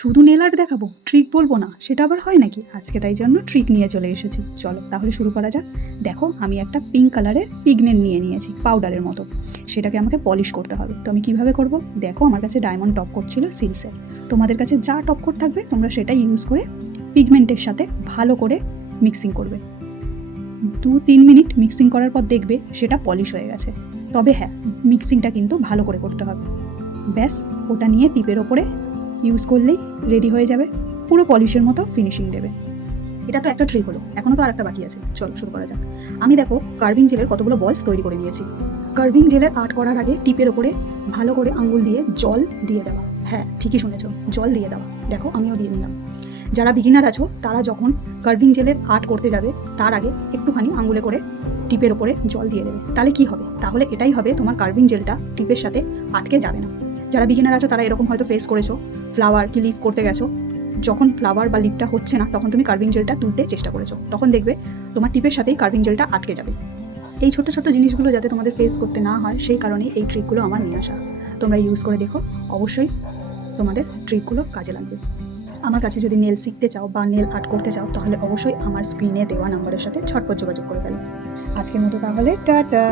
শুধু nail art দেখাবো, trick বলবো না, সেটা আবার হয় নাকি? আজকে তাই জন্য ট্রিক নিয়ে চলে এসেছি। চলো তাহলে শুরু করা যাক। দেখো আমি একটা পিঙ্ক কালারের পিগমেন্ট নিয়ে নিয়েছি, পাউডারের মতো। সেটাকে আমাকে পলিশ করতে হবে। তো আমি কীভাবে করব? দেখো আমার কাছে ডায়মন্ড টপ কোট ছিল সিলসের। তোমাদের কাছে যা টপ কোট থাকবে তোমরা সেটা ইউজ করে পিগমেন্টের সাথে ভালো করে মিক্সিং করবে। 2-3 মিনিট মিক্সিং করার পর দেখবে সেটা পলিশ হয়ে গেছে। তবে হ্যাঁ, মিক্সিংটা কিন্তু ভালো করে করতে হবে। ব্যাস, ওটা নিয়ে টিপের ওপরে ইউজ করলেই রেডি হয়ে যাবে, পুরো পলিশের মতো ফিনিশিং দেবে। এটা তো একটা ট্রিক হলো, এখনও তো আর একটা বাকি আছে। চলো শুরু করা যাক। আমি দেখো কার্ভিং জেলের কতগুলো বলস তৈরি করে নিয়েছি। কার্ভিং জেলের আর্ট করার আগে টিপের ওপরে ভালো করে আঙ্গুল দিয়ে জল দিয়ে দেওয়া। হ্যাঁ ঠিকই শুনেছো, জল দিয়ে দেওয়া। দেখো আমিও দিয়ে নিলাম। যারা বিগিনার আছো তারা যখন কার্ভিং জেলের আর্ট করতে যাবে তার আগে একটুখানি আঙ্গুলে করে টিপের ওপরে জল দিয়ে দেবে। তাহলে কি হবে? তাহলে এটাই হবে তোমার কার্ভিং জেলটা টিপের সাথে আটকে যাবে না। যারা বিগিনার আছো তারা এরকম হয়তো ফেস করেছো, ফ্লাওয়ার কি লিফ করতে গেছো, যখন ফ্লাওয়ার বা লিফটা হচ্ছে না তখন তুমি কার্ভিং জেলটা তুলতে চেষ্টা করেছো, তখন দেখবে তোমার টিপের সাথেই কার্ভিং জেলটা আটকে যাবে। এই ছোট্ট ছোট্ট জিনিসগুলো যাতে তোমাদের ফেস করতে না হয় সেই কারণেই এই ট্রিকগুলো আমার নিয়ে আসা। তোমরা ইউজ করে দেখো, অবশ্যই তোমাদের ট্রিকগুলো কাজে লাগবে। আমার কাছে যদি নেল শিখতে চাও বা নেল আর্ট করতে চাও তাহলে অবশ্যই আমার স্ক্রিনে দেওয়া নাম্বারের সাথে ঝটপট যোগাযোগ করে ফেলো। আজকের মতো তাহলে টাটা।